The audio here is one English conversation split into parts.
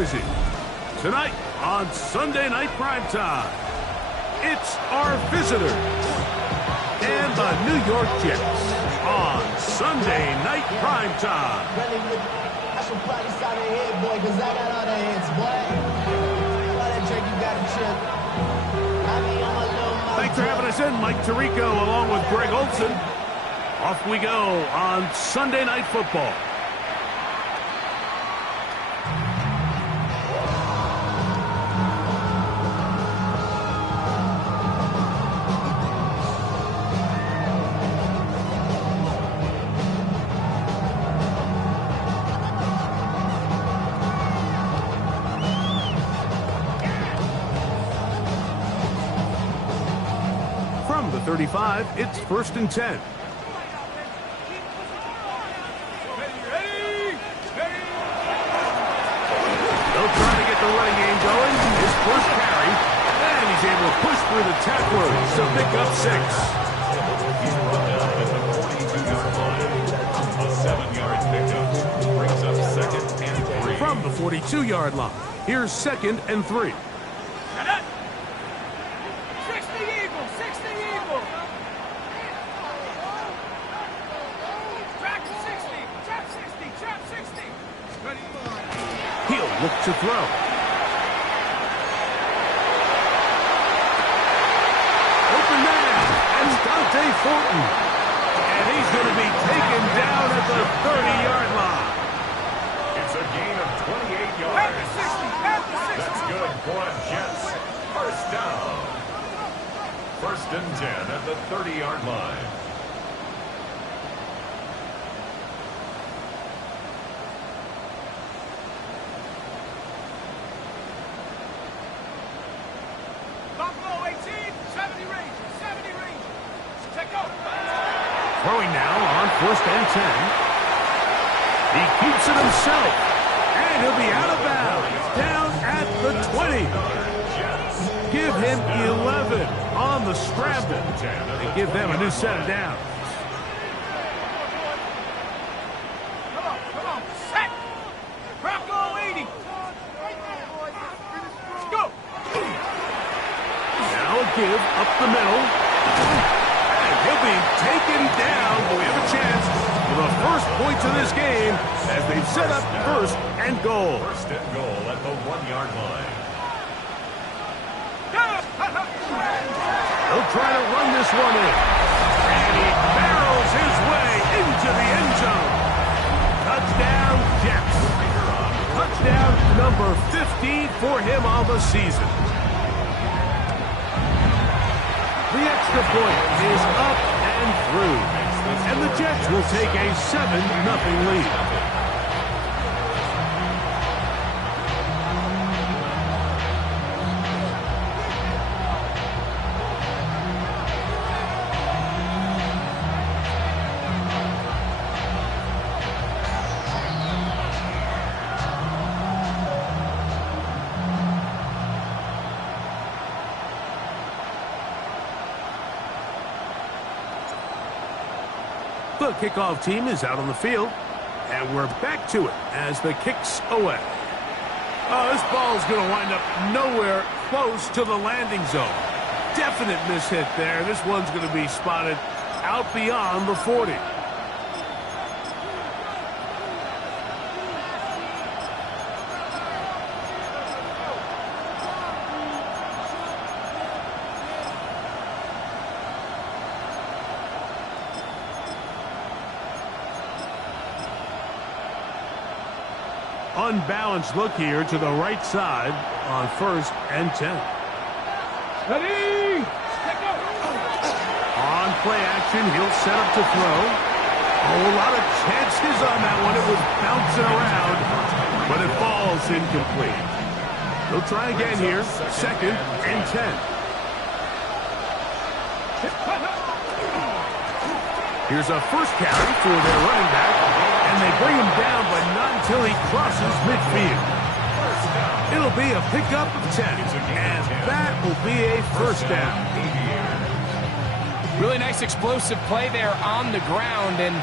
Jersey. Tonight on Sunday Night Primetime, it's our visitors and the New York Jets on Sunday Night Primetime. I should probably start a head, boy, because I got all the heads, boy. All that drink you got to chill. I be on my little mouth. Thanks for having us in, Mike Tirico, along with Greg Olson. Off we go on Sunday Night Football. From the 35, it's 1st and 10. First carry, and he's able to push through the tacklers to pick up 6. He's brought down at the 42-yard line. A 7-yard pickup brings up 2nd and 3. From the 42-yard line, here's 2nd and 3. 60 Eagles, 60 Eagles. Track 60, trap 60, trap 60. He'll look to throw. Fulton, and he's going to be taken down at the 30-yard line. It's a gain of 28 yards. At the 60, at the 60. That's good for the Jets. First down. 1st and 10 at the 30-yard line. Buffalo 18, 70 range, 70 range. Check out. Throwing now on 1st and 10. He keeps it himself, and he'll be out of bounds, down at the 20. Give him 11 on the scramble, and give them a new set of downs. Come on, set. Bronco 80. Let's go. Now a give up the middle. He'll be taken down, but we have a chance for the first points of this game as they've set up 1st and goal. 1st and goal at the 1-yard line. He'll try to run this one in. And he barrels his way into the end zone. Touchdown, Jets. Touchdown number 15 for him on the season. The extra point is up and through, and the Jets will take a 7-0 lead. The kickoff team is out on the field, and we're back to it as the kick's away. Oh, this ball's going to wind up nowhere close to the landing zone. Definite mishit there. This one's going to be spotted out beyond the 40. Unbalanced look here to the right side on 1st and 10. Ready? On play action, he'll set up to throw. Oh, a lot of chances on that one. It was bouncing around, but it falls incomplete. He'll try again here, 2nd and 10. Here's a first carry for their running back, and they bring him down, but not until he crosses midfield. It'll be a pickup of 10, and that will be a first down. Really nice explosive play there on the ground, and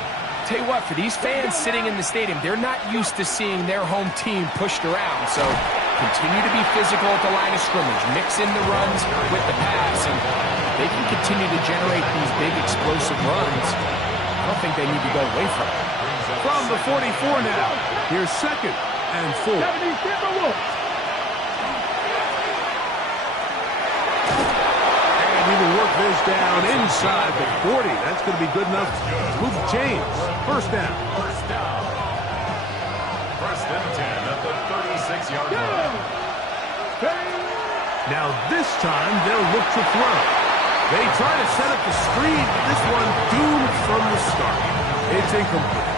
tell you what, for these fans sitting in the stadium, they're not used to seeing their home team pushed around. So continue to be physical at the line of scrimmage. Mix in the runs with the pass, and they can continue to generate these big explosive runs. I don't think they need to go away from it. From the 44 now, here's 2nd and 4. He will work this down inside the 40. That's going to be good enough to move the chains. First down. First down. 1st and 10 at the 36-yard line. Now this time they'll look to throw. They try to set up the screen, but this one doomed from the start. It's incomplete.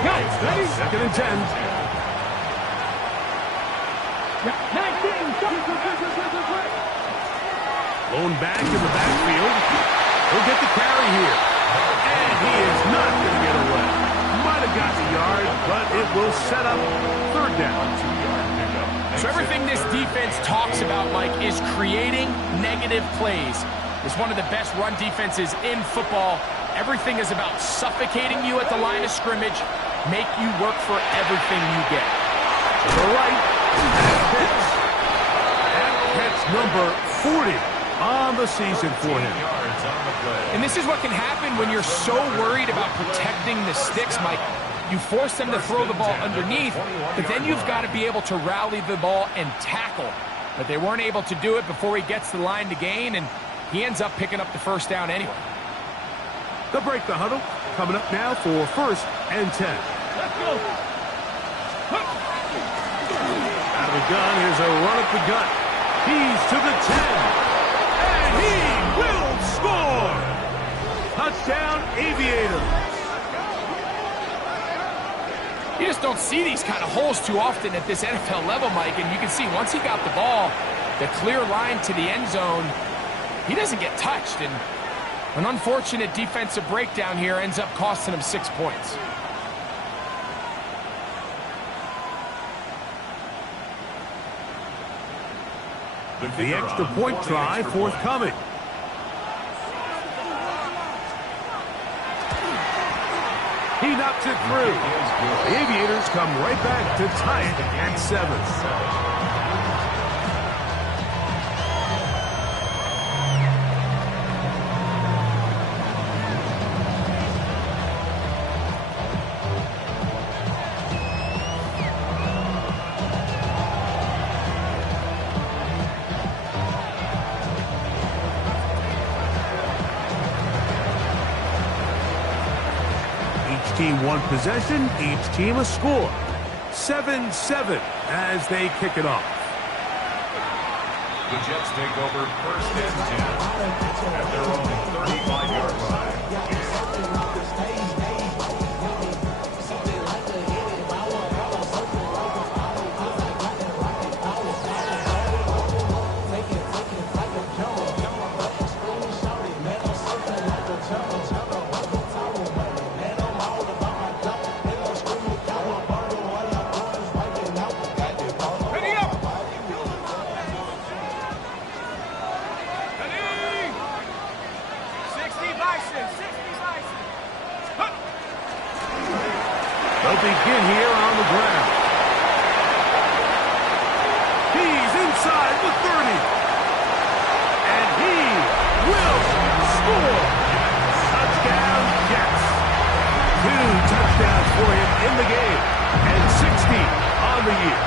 2nd and 10. Blown back in the backfield. He'll get the carry here. And he is not going to get away. Might have got the yard, but it will set up 3rd down. So everything this defense talks about, Mike, is creating negative plays. It's one of the best run defenses in football. Everything is about suffocating you at the line of scrimmage, make you work for everything you get. To the right, that's number 40 on the season for him. And this is what can happen when you're so worried about protecting the sticks, Mike. You force them to throw the ball underneath, but then you've got to be able to rally the ball and tackle. But they weren't able to do it before he gets the line to gain, and he ends up picking up the 1st down anyway. They'll break the huddle. Coming up now for 1st and 10. Let's go. Out of the gun, here's a run up the gut. He's to the 10. And he will score! Touchdown, Aviators. You just don't see these kind of holes too often at this NFL level, Mike. And you can see once he got the ball, the clear line to the end zone, he doesn't get touched. And an unfortunate defensive breakdown here ends up costing him 6 points. The extra point try forthcoming. He knocks it through. The Aviators come right back to tie it at 7. Team one possession, each team a score. 7-7 as they kick it off. The Jets take over 1st and 10 at their own 35-yard line. They'll begin here on the ground. He's inside the 30. And he will score. Touchdown, Jets. 2 touchdowns for him in the game. And 60 on the year.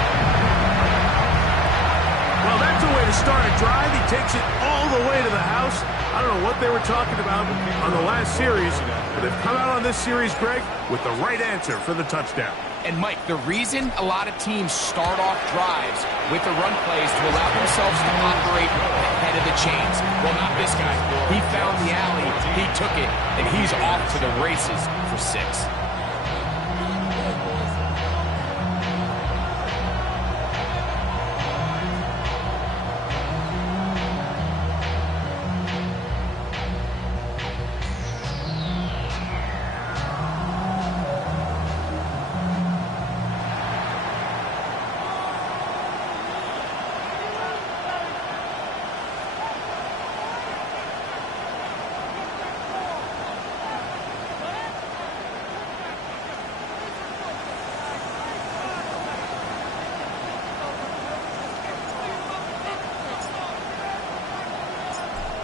Well, that's a way to start a drive. He takes it all the way to the house. I don't know what they were talking about on the last series, but they've come out on this series, Greg, with the right answer for the touchdown. And, Mike, the reason a lot of teams start off drives with the run plays to allow themselves to operate ahead of the chains. Well, not this guy. He found the alley, he took it, and he's off to the races for 6.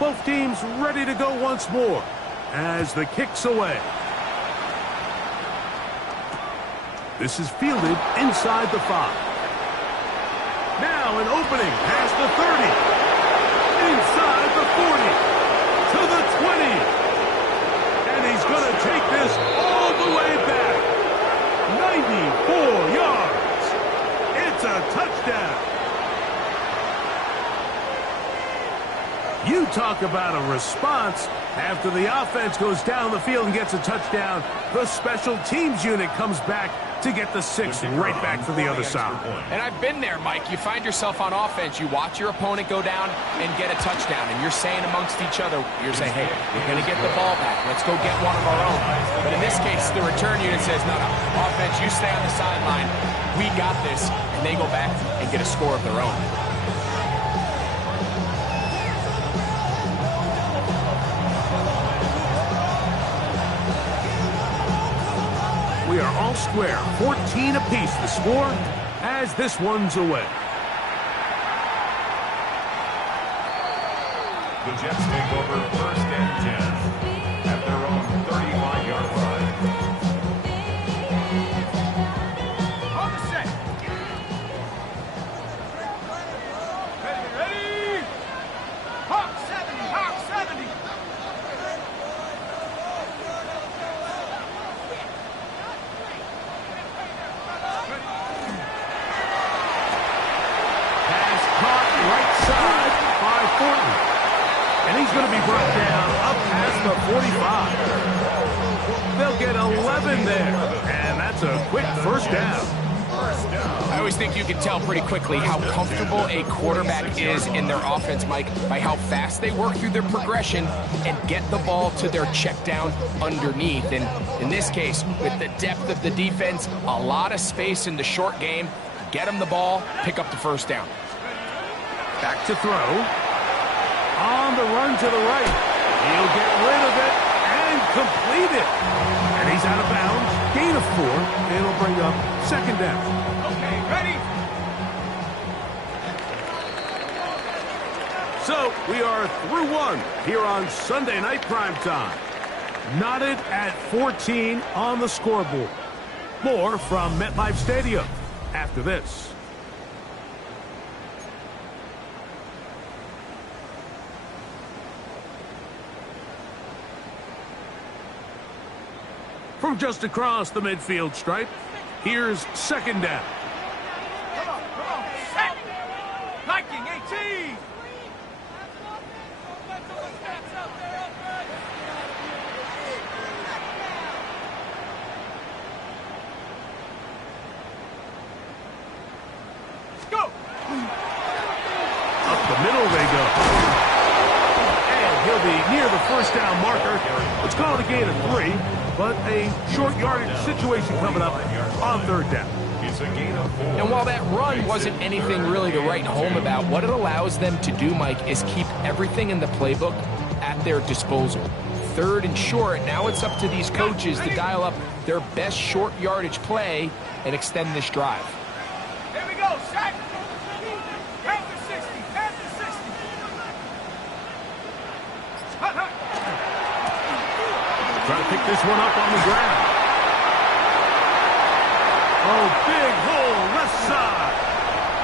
both teams ready to go once more as the kick's away. This is fielded inside the 5. Now an opening past the 30. Inside the 40. To the 20. And he's going to take this all the way back. 94 yards. It's a touchdown. You talk about a response. After the offense goes down the field and gets a touchdown, the special teams unit comes back to get the 6 right back to the other side. And I've been there, Mike. You find yourself on offense, you watch your opponent go down and get a touchdown, and you're saying amongst each other, you're saying, hey, we're going to get the ball back. Let's go get one of our own. But in this case, the return unit says, no, offense, you stay on the sideline. We got this. And they go back and get a score of their own. We are all square, 14 apiece the score as this one's away. The Jets take over 1st and 10 at their own 35-yard line. On the set. Ready? Hawk 70, Hawk 70. And he's going to be brought down up past the 45. They'll get 11 there, and that's a quick first down. I always think you can tell pretty quickly how comfortable a quarterback is in their offense, Mike, by how fast they work through their progression and get the ball to their check down underneath. And in this case, with the depth of the defense, a lot of space in the short game, get them the ball, pick up the first down. Back to throw. On the run to the right. He'll get rid of it and complete it. And he's out of bounds. Gain of 4. It'll bring up 2nd down. Okay, ready? So we are through 1 here on Sunday Night Primetime. Knotted at 14 on the scoreboard. More from MetLife Stadium after this. From just across the midfield stripe, here's 2nd down. Come on, set. Viking 18. Go. Up the middle they go. And he'll be near the first down marker. Let's call it a gain of 3. But a short yardage situation coming up on 3rd down. It's a gain of 4. And while that run wasn't anything really to write home about, what it allows them to do, Mike, is keep everything in the playbook at their disposal. 3rd and short, now it's up to these coaches to dial up their best short yardage play and extend this drive. Here we go, set. Count to 60, count to 60. Hut, hut. Trying to pick this one up on the ground. Oh, big hole left side.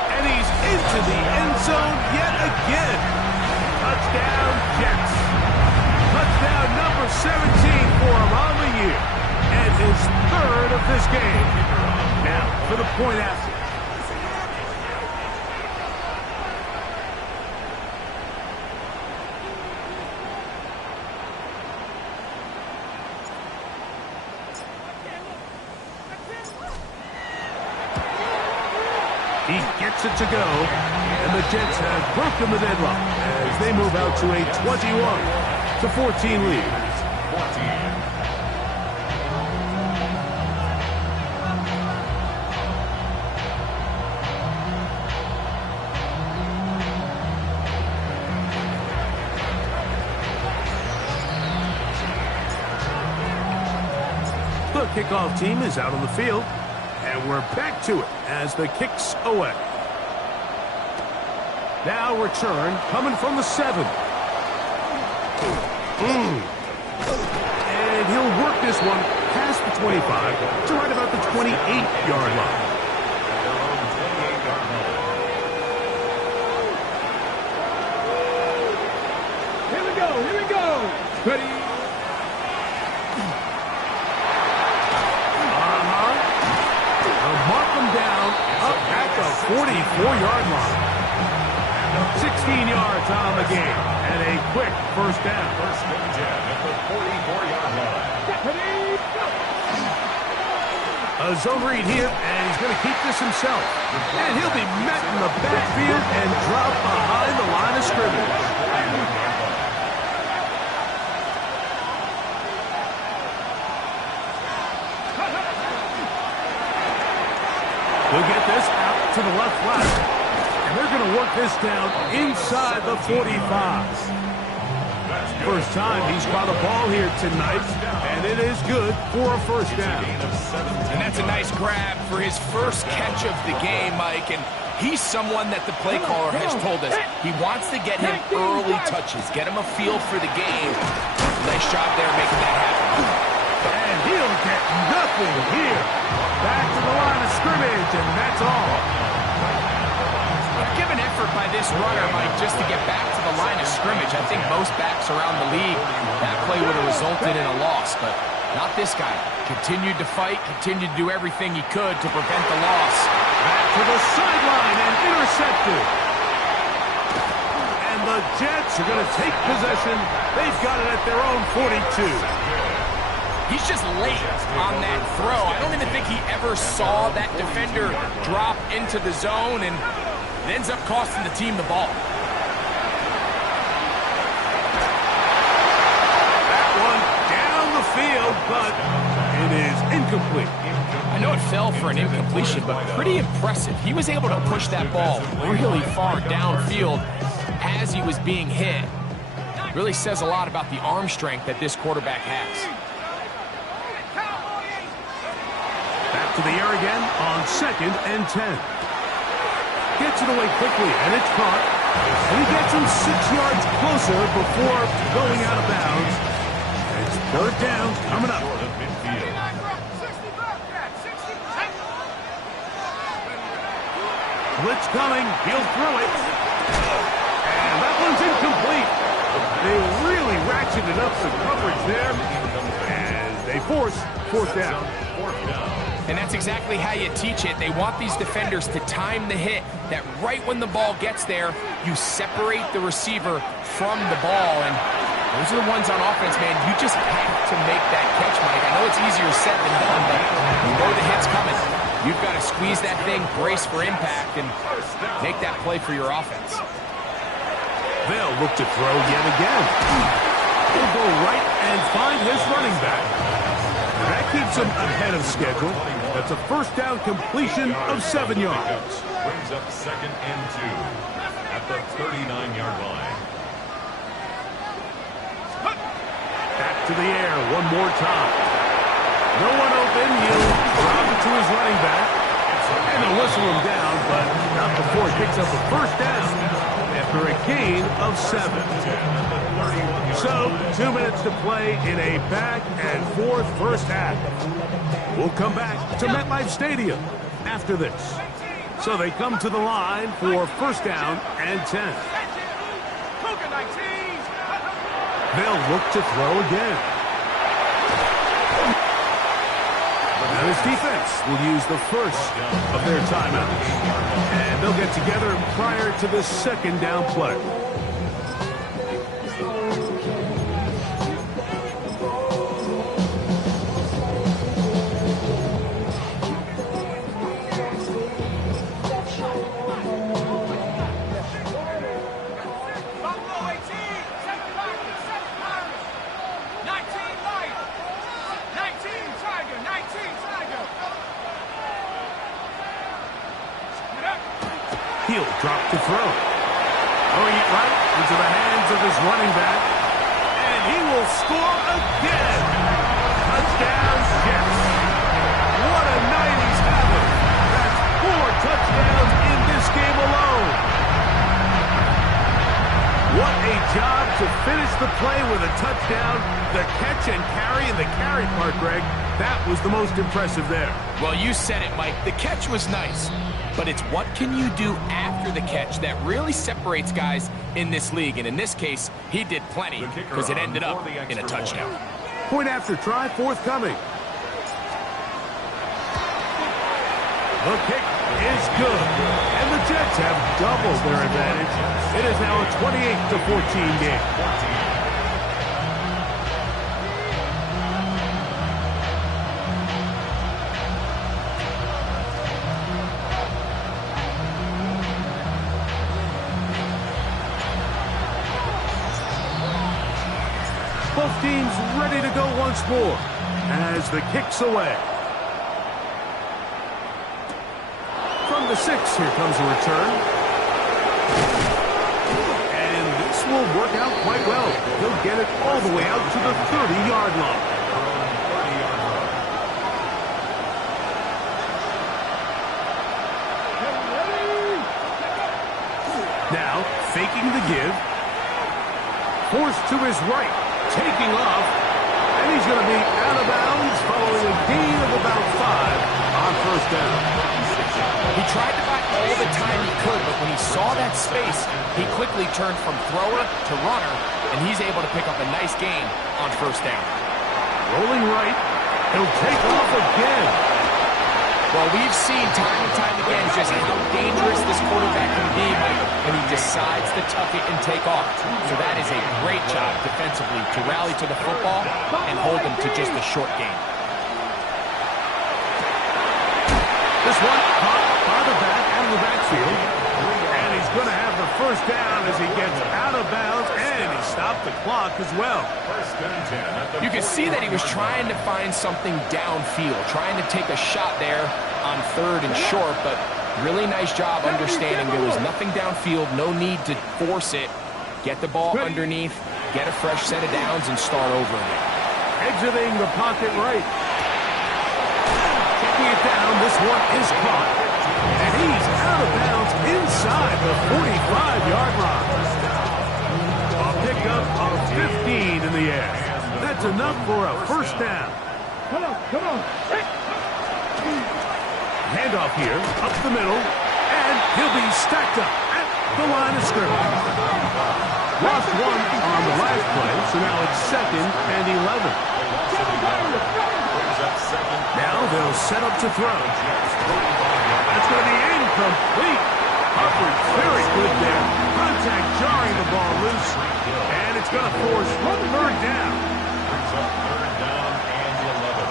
And he's into the end zone yet again. Touchdown, Jets. Touchdown number 17 for him on the year. And his 3rd of this game. Now, for the point after. He gets it to go, and the Jets have broken the deadlock as they move out to a 21-14 lead. The kickoff team is out on the field. And we're back to it as the kick's away. Now return coming from the 7. And he'll work this one past the 25 to right about the 28-yard line. Here we go. Ready? They'll mark them down up at the 44-yard line. 16 yards on the game and a quick first down. First and 10 at the 44-yard line. A zone read here, and he's going to keep this himself. And he'll be met in the backfield and dropped behind the line of scrimmage. We'll get this out to the left flank. And they're going to work this down inside the 45. First time he's caught a ball here tonight, and it is good for a first down. And that's a nice grab for his first catch of the game, Mike. And he's someone that the play caller has told us he wants to get him early touches, get him a feel for the game. Nice job there making that happen. And he'll get nothing here. Back to the line of scrimmage, and that's all. Give an effort by this runner, Mike, just to get back to the line of scrimmage. I think most backs around the league, that play would have resulted in a loss, but not this guy. Continued to fight, continued to do everything he could to prevent the loss. Back to the sideline and intercepted. And the Jets are going to take possession. They've got it at their own 42. He's just late on that throw. I don't even think he ever saw that defender drop into the zone, and it ends up costing the team the ball. That one down the field, but it is incomplete. I know it fell for an incompletion, but pretty impressive. He was able to push that ball really far downfield as he was being hit. Really says a lot about the arm strength that this quarterback has. Back to the air again on 2nd and 10. Gets it away quickly, and it's caught. And he gets him 6 yards closer before going out of bounds. It's third down coming up. Short of midfield. Blitz coming. He'll throw it. And that one's incomplete. They really ratcheted up the coverage there. And they force fourth down. And that's exactly how you teach it. They want these defenders to time the hit, that right when the ball gets there, you separate the receiver from the ball. And those are the ones on offense, man. You just have to make that catch, Mike. I know it's easier said than done, but you know the hit's coming. You've got to squeeze that thing, brace for impact, and make that play for your offense. They'll look to throw yet again. He'll go right and find his running back. That keeps him ahead of schedule. That's a first down completion of 7 yards. Brings up 2nd and 2 at the 39-yard line. Back to the air one more time. No one open. He'll drop it to his running back. And they'll whistle him down, but not before he picks up a first down after a gain of 7. So, 2 minutes to play in a back-and-forth first half. We'll come back to MetLife Stadium after this. So they come to the line for first down and 10. They'll look to throw again. Now this defense will use the first of their timeouts. And they'll get together prior to the second down play. He'll drop to throw. Throwing it right into the hands of his running back. And he will score again. Touchdown, Jets. What a night he's having. That's 4 touchdowns in this game alone. What a job to finish the play with a touchdown. The catch and carry, and the carry part, Greg, that was the most impressive there. Well, you said it, Mike. The catch was nice, but it's what can you do after the catch that really separates guys in this league. And in this case, he did plenty because it ended up in a touchdown. Point after try forthcoming. The kick is good, and the Jets have doubled their advantage. It is now a 28-14 game. Both teams ready to go once more as the kick's away. From the 6, here comes a return. And this will work out quite well. He'll get it all the way out to the 30-yard line. Now, faking the give. Forced to his right. Taking off. And he's going to be out of bounds following a gain of about 5 on first down. He tried to buy all the time he could, but when he saw that space, he quickly turned from thrower to runner, and he's able to pick up a nice gain on first down. Rolling right. He'll take off again. Well, we've seen time and time again just how dangerous this quarterback can be when he decides to tuck it and take off. So that is a great job defensively to rally to the football and hold them to just a short gain. This one caught by the back out of the backfield. And he's going to have the first down as he gets out of bounds, and he stopped the clock as well. You can see that he was trying to find something downfield, trying to take a shot there on 3rd and short, but really nice job understanding there was nothing downfield, no need to force it. Get the ball underneath, get a fresh set of downs, and start over again. Exiting the pocket right. Taking it down, this one is caught. And he's out of bounds inside the 45-yard line. A pickup of 15 in the air. That's enough for a first down. Come on. Handoff here, up the middle, and he'll be stacked up at the line of scrimmage. Lost one on the last play, so now it's 2nd and 11. Now they'll set up to throw. That's going to be incomplete. Hubbard very good there. Contact jarring the ball loose. And it's going to force 3rd down. Brings up 3rd down and 11.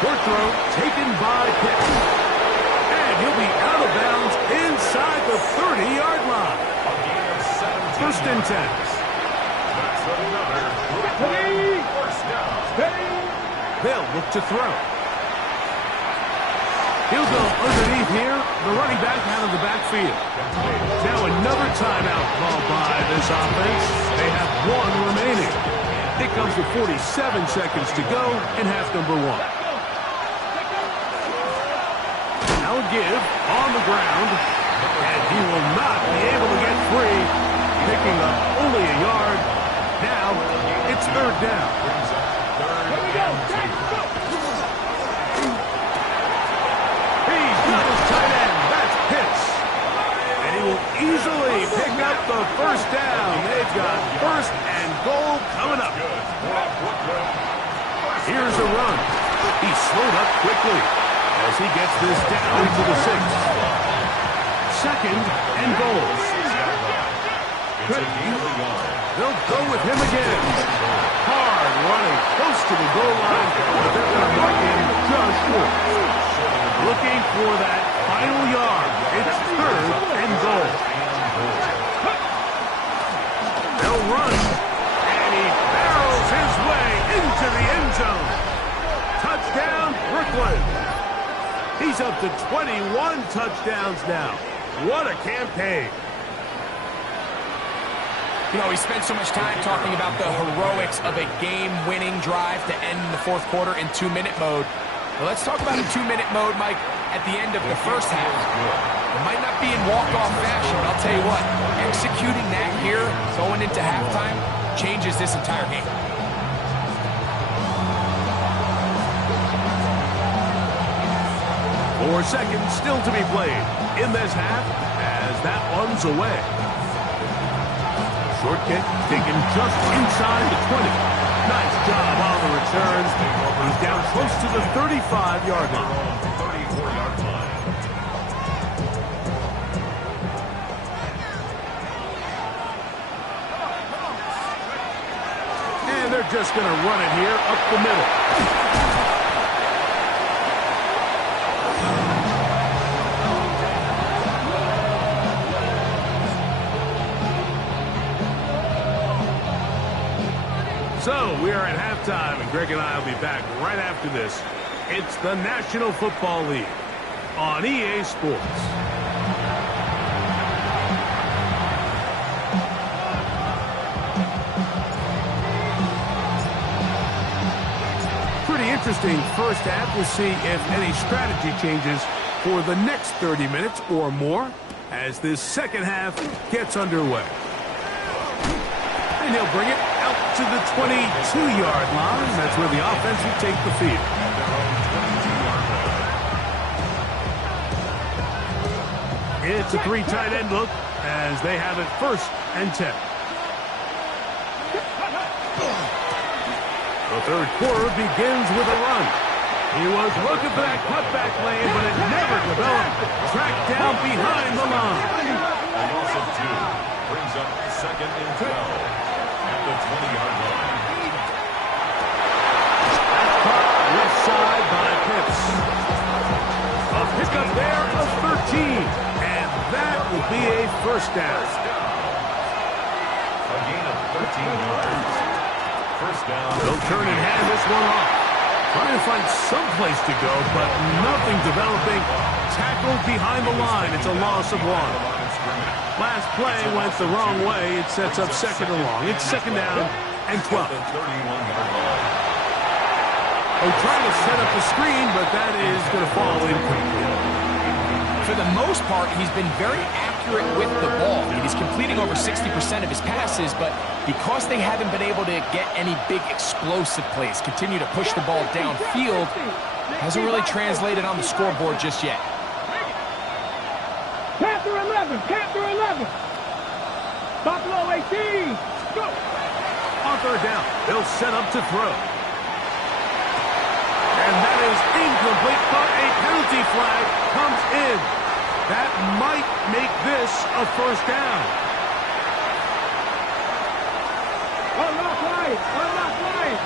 Short throw taken by Pitt. And he'll be out of bounds inside the 30-yard line. 1st and 10. They'll look to throw. He'll go underneath here. The running back out of the backfield. Now another timeout called by this offense. They have 1 remaining. It comes with 47 seconds to go in half number 1. Now a give on the ground. And he will not be able to get free. Picking up only a yard. Now it's 3rd down. He's got his tight end. That's Pitts. And he will easily pick up the first down. They've got 1st and goal coming up. Here's a run. He's slowed up quickly as he gets this down to the 6th. 2nd and goal. They'll go with him again. Hard running close to the goal line, but they're going to mark him just short. Looking for that final yard. It's 3rd and goal. They'll run, and he barrels his way into the end zone. Touchdown, Brooklyn. He's up to 21 touchdowns now. What a campaign. You know, we spent so much time talking about the heroics of a game-winning drive to end the 4th quarter in 2-minute mode. Well, let's talk about a 2-minute mode, Mike. at the end of the first half. It might not be in walk-off fashion, but I'll tell you what, executing that here, going into halftime, changes this entire game. 4 seconds still to be played in this half as that one's away. Short kick taken just inside the 20. Nice job on the return. He's down close to the 35-yard line. 34-yard line. And they're just going to run it here up the middle. So, we are at halftime, and Greg and I will be back right after this. It's the National Football League on EA Sports. Pretty interesting first half. We'll see if any strategy changes for the next 30 minutes or more as this second half gets underway. And he'll bring it out to the 22-yard line. That's where the offense will take the field. It's a 3 tight end look as they have it 1st and 10. The third quarter begins with a run. He was looking for that cutback lane, but it never developed. Tracked down behind the line. A loss of 2 brings up 2nd and 12. At the 20-yard line. Caught left side by Pitts. A pickup there of 13. And that will be a 1st down. A gain of 13 yards. 1st down. They'll turn and hand this one off. Trying to find some place to go, but nothing developing. Tackled behind the line. It's a loss of 1. Last play went the wrong way. It sets up 2nd and long. It's 2nd down and 12. They're trying to set up the screen, but that is going to fall incomplete. For the most part, he's been very accurate with the ball. I mean, he's completing over 60% of his passes, but because they haven't been able to get any big explosive plays, continue to push the ball downfield, hasn't really translated on the scoreboard just yet. Panther 11, Panther 11. Buffalo 18. Go. On 3rd down, they'll set up to throw. And that is incomplete, but a penalty flag comes in. That might make this a 1st down. Unlock line, unlock line.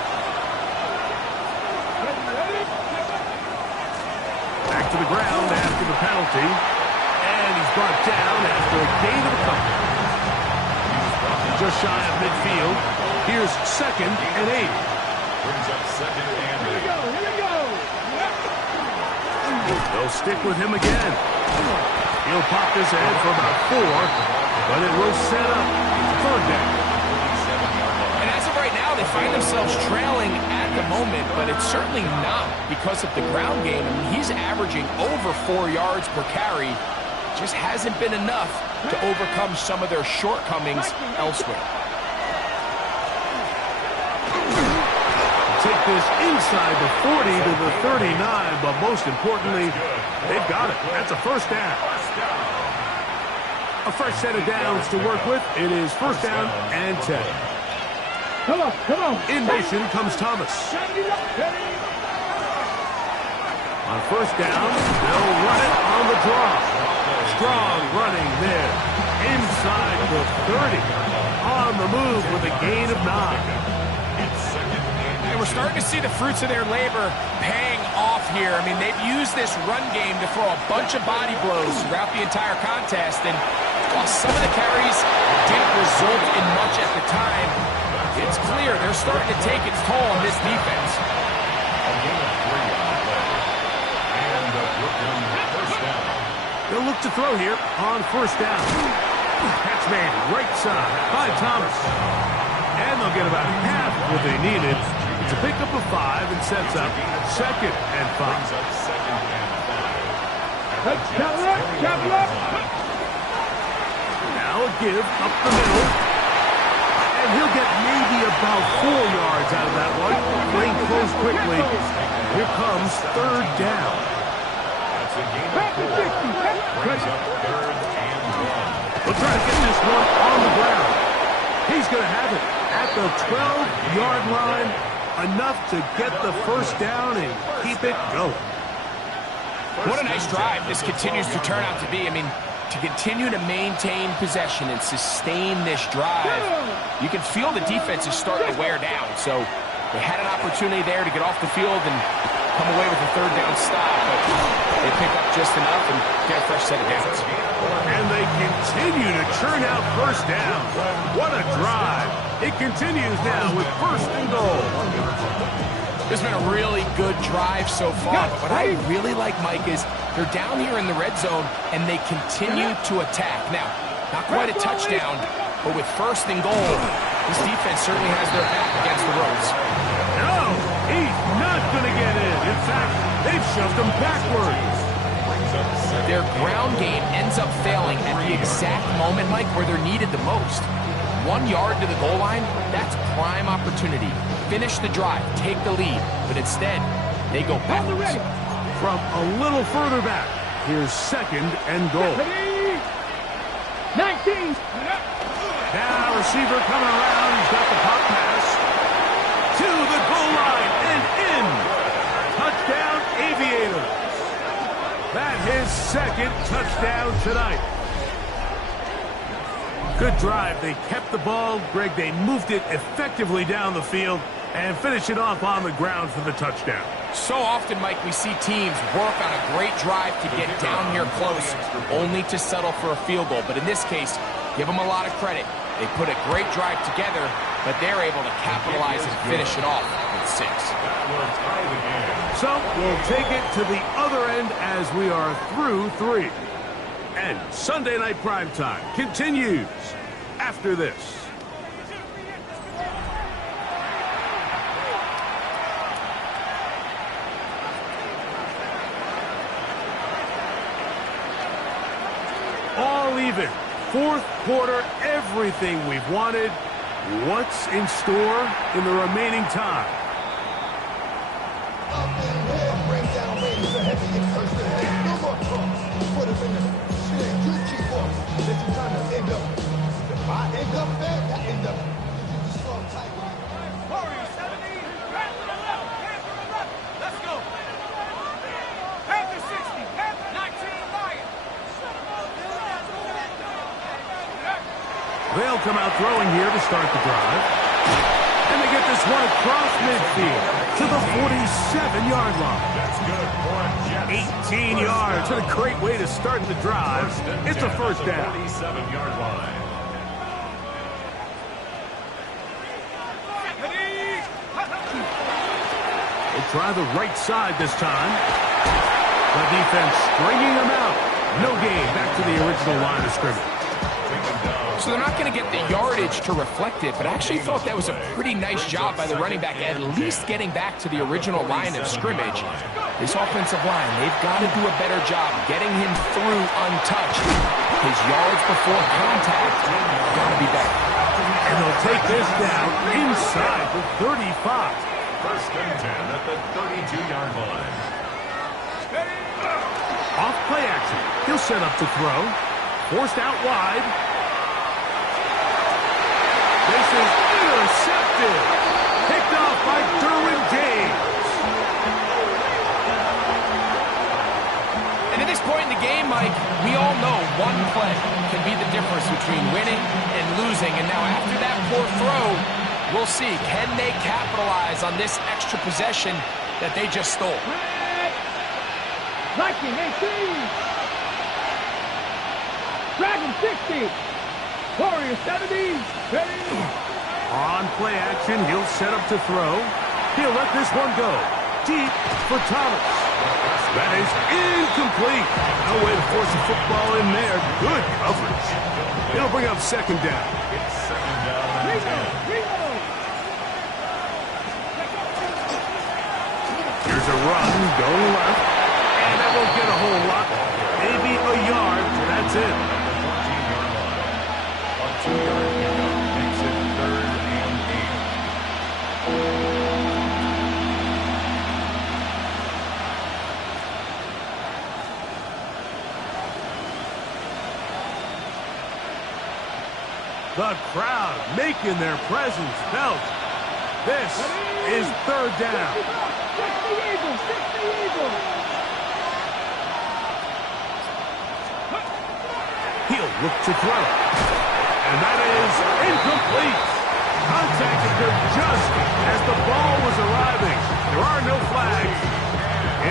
Back to the ground after the penalty. And he's brought down after a gain of a couple. Just shy of midfield. Here's 2nd and 8. Brings up 2nd and 8. Here we go. They'll stick with him again. He'll pop this ahead for about 4, but it will set up 3rd down. And as of right now, they find themselves trailing at the moment, but it's certainly not because of the ground game. I mean, he's averaging over 4 yards per carry. Just hasn't been enough to overcome some of their shortcomings elsewhere. Take this inside the 40 to the 39, but most importantly, they've got it. That's a 1st down. A fresh set of downs to work with. It is 1st down and 10. Come on, come on. In motion comes Thomas. On 1st down, they'll run it on the draw. Strong running there. Inside the 30. On the move with a gain of 9. And we're starting to see the fruits of their labor paying off here. I mean, they've used this run game to throw a bunch of body blows throughout the entire contest. And while some of the carries didn't result in much at the time, it's clear they're starting to take its toll on this defense. A gain of 3 on the play. And the Brooklyn 1st down. They'll look to throw here on 1st down. Catch made right side by Thomas. And they'll get about half what they needed. It's a pickup of 5 and sets up 2nd and 5. Now a give up the middle. And he'll get maybe about 4 yards out of that one. Playing close quickly. Here comes third down. That's a gain of 4. Brings up third and 1. We'll try to get this one on the ground. He's going to have it at the 12-yard line. Enough to get the first down and keep it going. What a nice drive this continues to turn out to be. I mean, to continue to maintain possession and sustain this drive, you can feel the defense is starting to wear down. So they had an opportunity there to get off the field and come away with a third down stop, but they pick up just enough and get a fresh set of downs. And they continue to churn out first down. What a drive. It continues now with first and goal. This has been a really good drive so far. But what I really like, Mike, is they're down here in the red zone, and they continue to attack. Now, not quite a touchdown, but with first and goal, this defense certainly has their back against the ropes. No, he's not going to get in. In fact, they've shoved him backwards. Their ground game ends up failing at the exact moment, Mike, where they're needed the most. 1 yard to the goal line, that's prime opportunity. Finish the drive, take the lead, but instead, they go backwards. From a little further back, here's second and goal. 19. Now receiver coming around, he's got the pop pass. To the goal line and in. Touchdown, Aviators. That's his second touchdown tonight. Good drive. They kept the ball. Greg, they moved it effectively down the field and finish it off on the ground for the touchdown. So often, Mike, we see teams work on a great drive to get down here close, only to settle for a field goal. But in this case, give them a lot of credit. They put a great drive together, but they're able to capitalize and finish it off with 6. So we'll take it to the other end as we are through 3. And Sunday Night Primetime continues after this. All even. Fourth quarter, everything we've wanted. What's in store in the remaining time? Let's go. Panther 60, Panther 19, Lion. They'll come out throwing here to start the drive. And they get this one across midfield to the 47-yard line. That's good for a 18 yards. What a great way to start the drive. It's a first down. 47-yard line. They try the right side this time. The defense stringing them out. No gain. Back to the original line of scrimmage. So they're not going to get the yardage to reflect it, but I actually thought that was a pretty nice job by the running back, at least getting back to the original line of scrimmage. This offensive line, they've got to do a better job getting him through untouched. His yards before contact got to be better. And they'll take this down inside the 35. First and 10 at the 32-yard line. Off play action. He'll set up to throw. Forced out wide. This is intercepted. Picked off by Derwin James. And at this point in the game, Mike, we all know one play can be the difference between winning and losing. And now after that poor throw, we'll see, can they capitalize on this extra possession that they just stole? Viking 18. Dragon 60. Warrior 70. Ready. On play action, he'll set up to throw. He'll let this one go. Deep for Thomas. That is incomplete. No way to force a football in there. Good coverage. It'll bring up second down. It's second down and 10. Here's a run, going left, and that won't get a whole lot. The crowd making their presence felt. This is third down. He'll look to throw. And that is incomplete. Contact occurred just as the ball was arriving. There are no flags.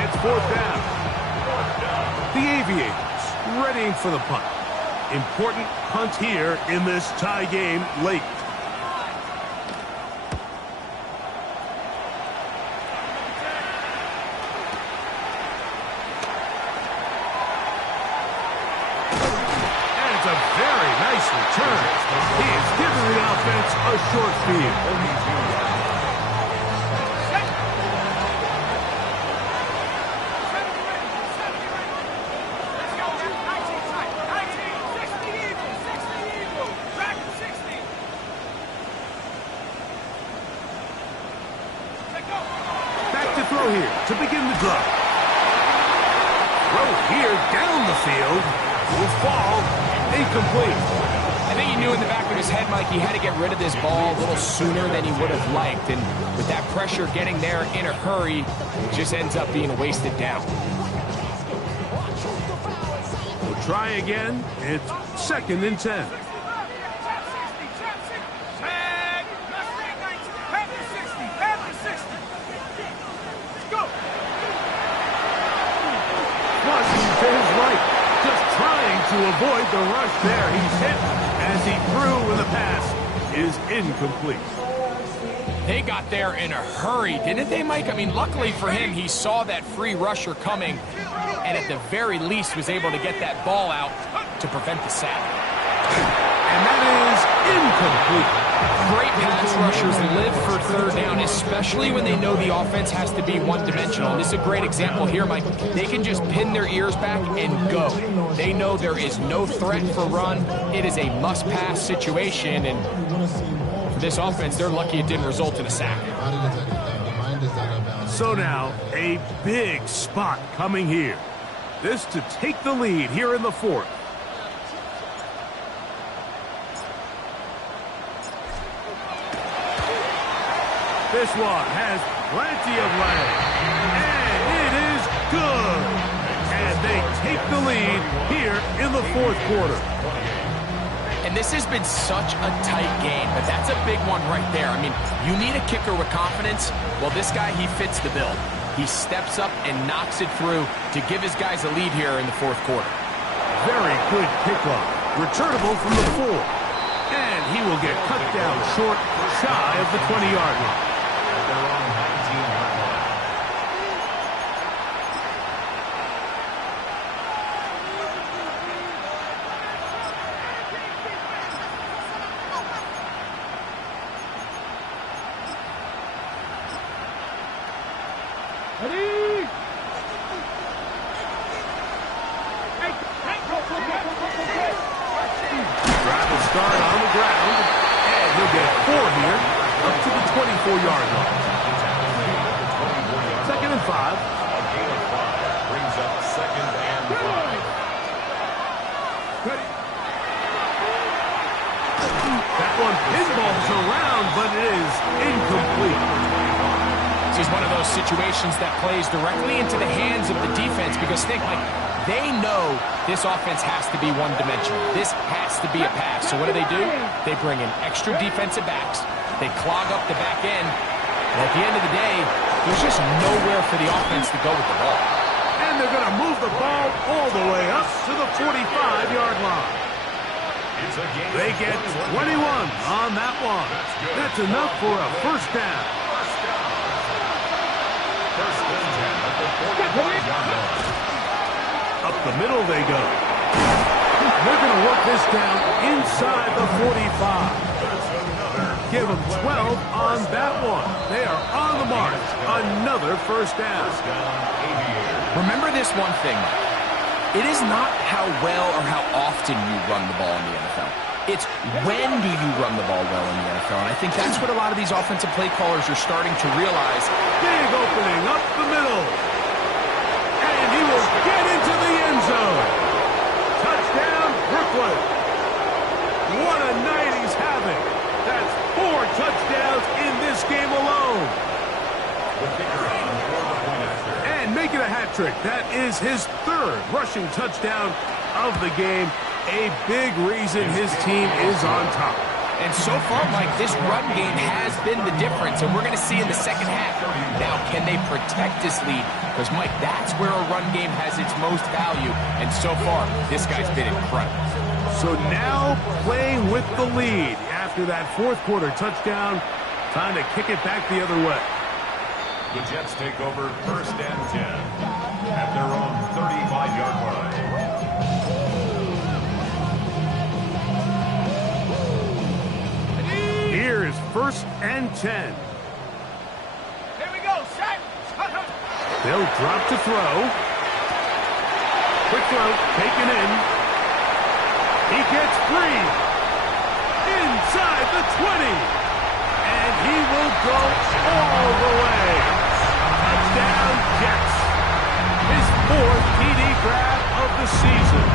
It's fourth down. The Aviators readying for the punt. Important punt here in this tie game late. And it's a very nice return. He has given the offense a short field. Throw here to begin the drive. Throw here down the field. Will fall incomplete. I think he knew in the back of his head, Mike, he had to get rid of this ball a little sooner than he would have liked. And with that pressure getting there in a hurry, it just ends up being a wasted down. We'll try again. It's 2nd and 10. To his right, just trying to avoid the rush there. He's hit as he threw, and the pass is incomplete. They got there in a hurry, didn't they, Mike? I mean, luckily for him, he saw that free rusher coming, and at the very least was able to get that ball out to prevent the sack. And that is incomplete. Great pass rushers live for third down, especially when they know the offense has to be one-dimensional. And this is a great example here, Mike. They can just pin their ears back and go. They know there is no threat for run. It is a must-pass situation, and for this offense, they're lucky it didn't result in a sack. So now, a big spot coming here. This to take the lead here in the fourth. This one has plenty of leg, and it is good. And they take the lead here in the fourth quarter. And this has been such a tight game, but that's a big one right there. I mean, you need a kicker with confidence. Well, this guy, he fits the bill. He steps up and knocks it through to give his guys a lead here in the fourth quarter. Very good kickoff. Returnable from the 4. And he will get cut down short, shy of the 20-yard line. Their own 19-yard line. Drive will start on the ground, and he'll get 4 here, up to the 24-yard line. 2nd and 5. A gain of 5 brings up 2nd and 5. That one pinballs around, but it is incomplete. This is one of those situations that plays directly into the hands of the defense because think, like, they know this offense has to be one-dimensional. This has to be a pass. So what do? They bring in extra defensive backs. They clog up the back end. And at the end of the day, there's just nowhere for the offense to go with the ball. And they're going to move the ball all the way up to the 45-yard line. They get 21 on that one. That's enough for a first down. First and 10 at the 45-yard line. Up the middle they go. They're going to work this down inside the 45. Give them 12 on that one. They are on the mark. Another first down. Remember this one thing, it is not how well or how often you run the ball in the NFL. It's when do you run the ball well in the NFL. And I think that's what a lot of these offensive play callers are starting to realize. Big opening up the middle. And he will get into the end zone. Touchdown, Brooklyn. What a night he's is his third rushing touchdown of the game. A big reason his team is on top. And so far, Mike, this run game has been the difference, and we're going to see in the second half. Now, can they protect this lead? Because, Mike, that's where a run game has its most value, and so far, this guy's been incredible. So now playing with the lead after that fourth quarter touchdown, time to kick it back the other way. The Jets take over first and 10 at their own 35-yard line. Here's first and 10. Here we go, set. They'll drop to throw. Quick throw, taken in. He gets free. Inside the 20. And he will go all the way. Touchdown, Jets. His fourth TD grab of the season.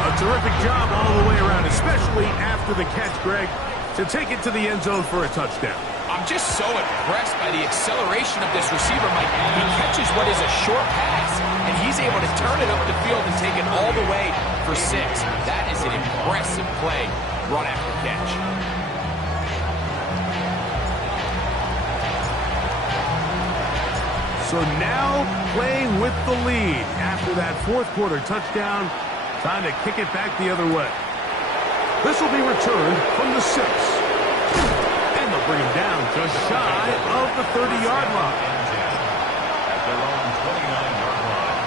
A terrific job all the way around, especially after the catch, Greg, to take it to the end zone for a touchdown. I'm just so impressed by the acceleration of this receiver, Mike. He catches what is a short pass, and he's able to turn it up the field and take it all the way for 6. That is an impressive play, run after catch. So now playing with the lead after that fourth quarter touchdown, time to kick it back the other way. This will be returned from the 6. And they'll bring him down just shy of the 30-yard line. At their own 29-yard line.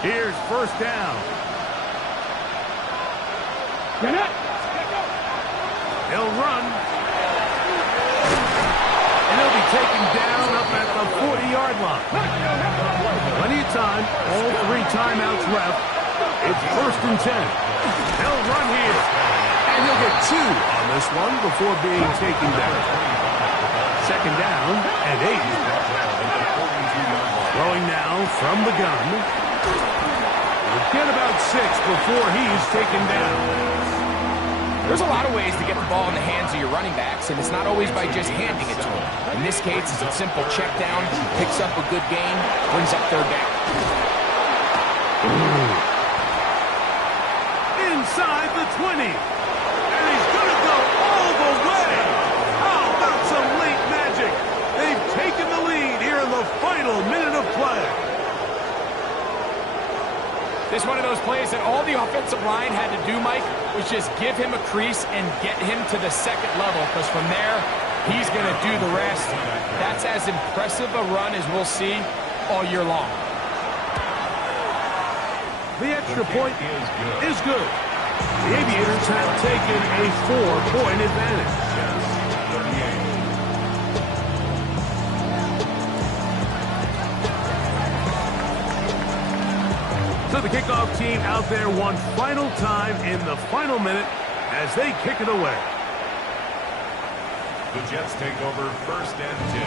Here's first down. He'll run. And he'll be taken down up at the 40-yard line. Plenty of time. All 3 timeouts left. It's first and 10. He'll run here. And he'll get 2 on this one before being taken down. Second down and 8. Throwing now from the gun. We'll get about 6 before he's taken down. There's a lot of ways to get the ball in the hands of your running backs, and it's not always by just handing it to them. In this case, it's a simple check down, picks up a good gain, brings up third down. Inside the 20. And he's going to go all the way. How about some late magic? They've taken the lead here in the final minute of play. This is one of those plays that all the offensive line had to do, Mike, was just give him a crease and get him to the second level, because from there, he's going to do the rest. That's as impressive a run as we'll see all year long. The extra point is good. The Aviators have taken a 4-point advantage. So the kickoff team out there one final time in the final minute as they kick it away. The Jets take over first and 10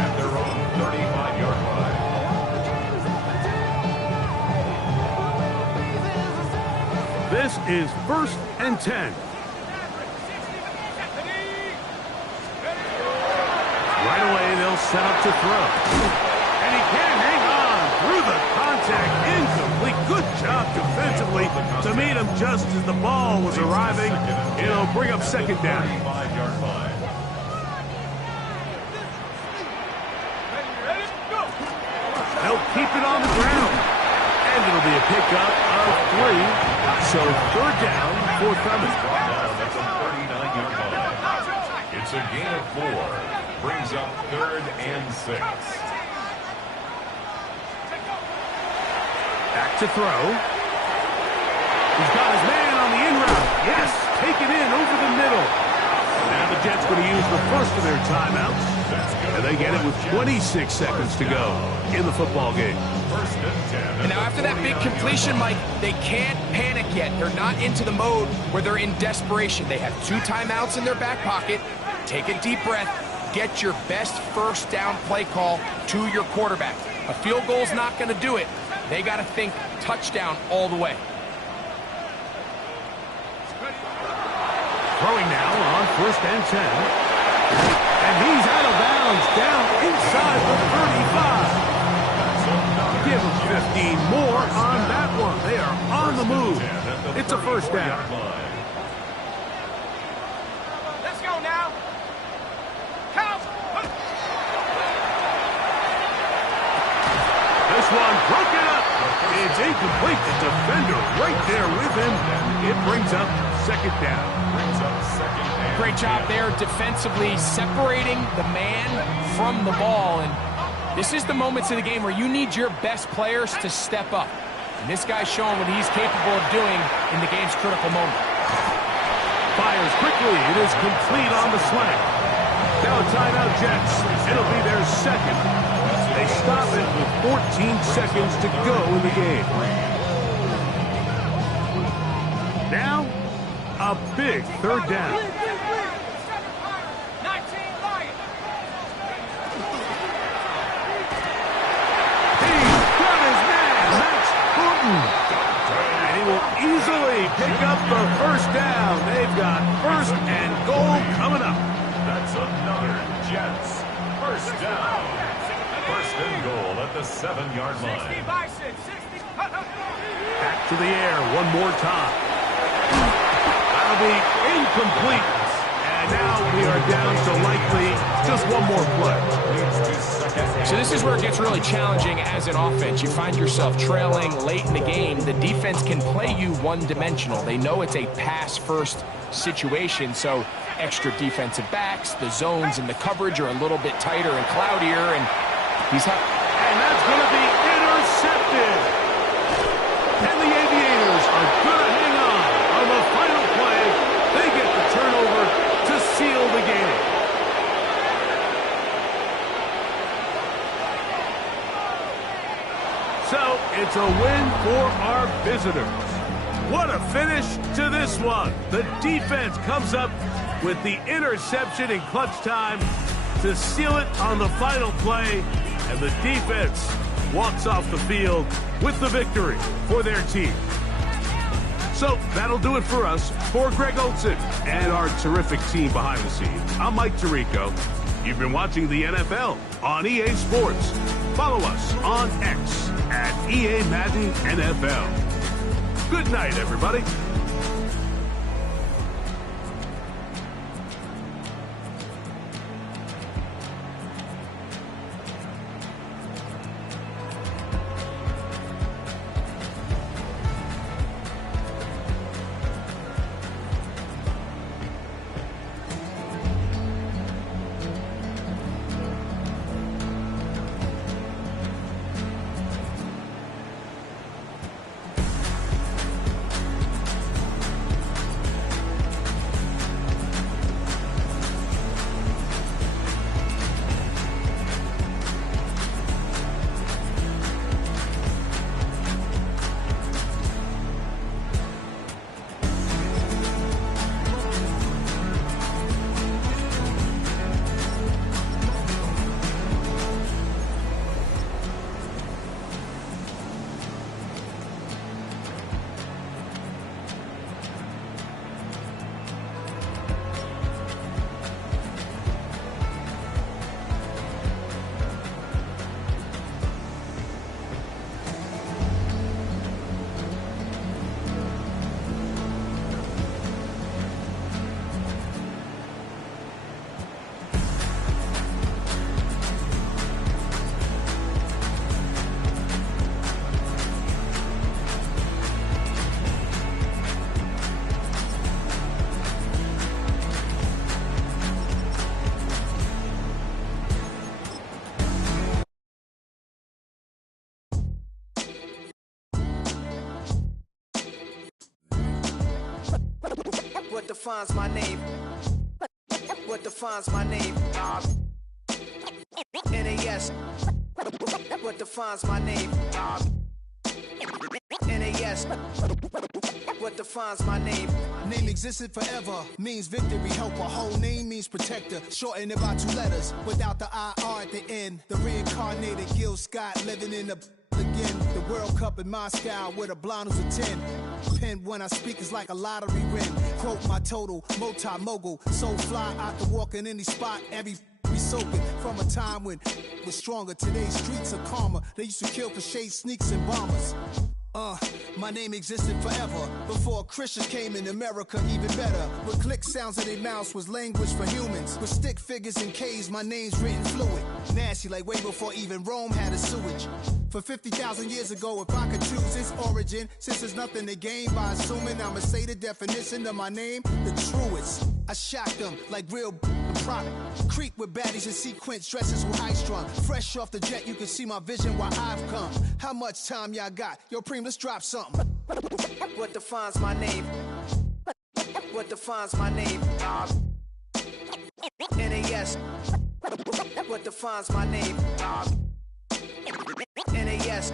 at their own 35-yard line. This is first and 10. Right away, they'll set up to throw. And he can't hang on through the contact. Incomplete. Good job defensively to meet him just as the ball was arriving. It'll bring up second down. 35-yard line. They'll keep it on the ground. And it'll be a pickup of 3. So third down, forthcoming. That's a 39-yard line. It's a gain of 4. Brings up third and 6. Back to throw. He's got his man on the in route. Yes, take it in over the middle. Now the Jets going to use the first of their timeouts. And they get it with 26 seconds to go in the football game. First and 10. And now after that big completion, Mike, they can't panic yet. They're not into the mode where they're in desperation. They have 2 timeouts in their back pocket. Take a deep breath. Get your best first down play call to your quarterback. A field goal's not going to do it. They got to think touchdown all the way. Throwing now on first and 10. And he's out of bounds, down inside the 35. Give him 15 more on that one. They are on the move. It's a first down. Let's go now. Count. This one broken up. It's incomplete. The defender right there with him. It brings up second down. Great job there defensively, separating the man from the ball. And this is the moments of the game where you need your best players to step up. And this guy's showing what he's capable of doing in the game's critical moment. Fires quickly. It is complete on the slant. Now timeout Jets. It'll be their second. They stop it with 14 seconds to go in the game. Now, a big third down. 19 Lions. He's got his man, Max Putin. And he will easily pick up the first down. They've got first and goal coming up. That's another Jets first down. First and goal at the 7-yard 60 line. Bison. 60. Back to the air one more time. That'll be incomplete. And now we are down to likely just one more play. So this is where it gets really challenging as an offense. You find yourself trailing late in the game. The defense can play you one-dimensional. They know it's a pass-first situation, so extra defensive backs, the zones and the coverage are a little bit tighter and cloudier, and and that's going to be intercepted. And the Aviators are going to hang on the final play. They get the turnover to seal the game. So it's a win for our visitors. What a finish to this one. The defense comes up with the interception in clutch time to seal it on the final play. And the defense walks off the field with the victory for their team. So that'll do it for us. For Greg Olson and our terrific team behind the scenes, I'm Mike Tirico. You've been watching the NFL on EA Sports. Follow us on X at EA Madden NFL. Good night, everybody. What defines my name? What defines my name? NAS. What defines my name? NAS. What defines my name? Name existed forever, means victory, helper. Whole name means protector, shortened it by 2 letters, without the IR at the end. The reincarnated Gil Scott living in the again. The World Cup in Moscow with a blonde who's a 10. Pen when I speak is like a lottery win. Quote my total, multi-mogul, so fly I can walk in any spot. Every soaking from a time when was stronger. Today's streets are calmer. They used to kill for shade, sneaks, and bombers. My name existed forever before Christians came in America, even better. With click sounds in their mouths was language for humans. With stick figures and K's, my name's written fluid. Nasty like way before even Rome had a sewage. For 50,000 years ago, if I could choose its origin, since there's nothing to gain by assuming, I'ma say the definition of my name, the truest. I shock them like real product. Creep with baddies in sequence, dresses with high strung. Fresh off the jet, you can see my vision while I've come. How much time y'all got? Yo, Preem, let's drop something. What defines my name? What defines my name? NAS. What defines my name? NAS.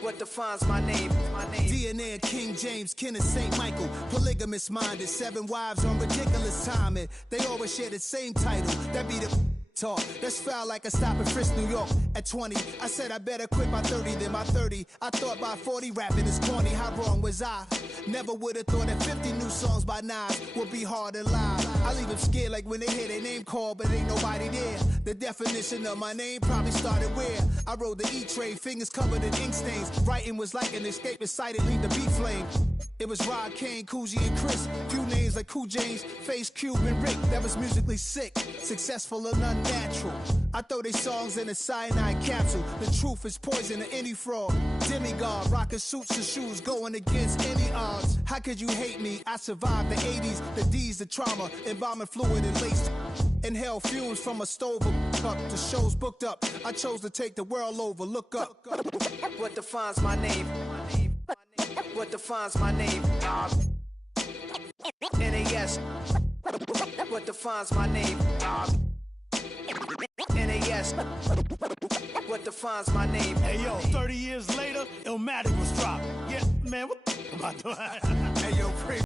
What defines my name? DNA of King James, kin of St. Michael. Polygamous minded, 7 wives on ridiculous timing. They always share the same title. That be the talk. That's foul like a stop in Frisk, New York. At 20, I said I better quit by 30 than by 30. I thought by 40 rapping is corny. How wrong was I? Never would have thought that 50 new songs by Nas would be hard to live. I leave them scared like when they hear their name called, but ain't nobody there. The definition of my name probably started where I rode the E-train, fingers covered in ink stains. Writing was like an escape inside it, leave the beat flame. It was Rod, Kane, Coogee, and Chris. Few names like Cool James, Face, Cube, and Rick. That was musically sick, successful and unnatural. I throw they songs in a cyanide capsule. The truth is poison to any fraud. Demigod, rocking suits and shoes, going against any odds. How could you hate me? I survived the 80s, the D's, the trauma, embalming fluid and laced. Inhale fumes from a stove cup. The show's booked up. I chose to take the world over. Look up. What defines my name? What defines my name? NAS. What defines my name? NAS. What defines my name? Hey yo, 30 years later, Illmatic was dropped. Yeah, man, what about that? Hey yo, Preem.